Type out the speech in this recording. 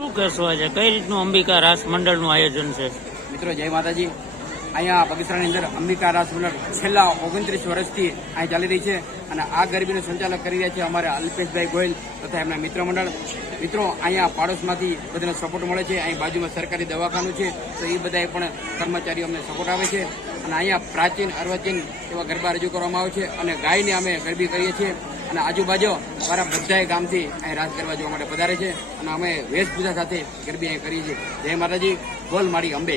શું કહેશો આજે કઈ રીતનું અંબિકા રાસ મંડળનું આયોજન છે? મિત્રો જય માતાજી. અહીંયા બગીસરાની અંદર અંબિકા રાસ મંડળ છેલ્લા 29 વર્ષથી અહીં ચાલી રહી છે અને આ ગરબીનું સંચાલન કરી રહ્યા છે અમારા અલ્પેશભાઈ ગોયલ તથા એમના મિત્ર મંડળ. મિત્રો અહીંયા પાડોશમાંથી બધાને સપોર્ટ મળે છે. અહીં બાજુમાં સરકારી દવાખાનું છે તો એ બધા પણ કર્મચારીઓ અમને સપોર્ટ આવે છે અને અહીંયા પ્રાચીન અર્વાચીન એવા ગરબા રજૂ કરવામાં આવે છે અને ગાયને અમે ગરબી કરીએ છીએ અને આજુબાજુ મારા બધાએ ગામથી અહીં રાસ ગરબા જોવા માટે પધારે છે અને અમે વેશભૂષા સાથે ગરબી અહીં કરીએ છીએ. જય માતાજી, બોલ મારી અંબે.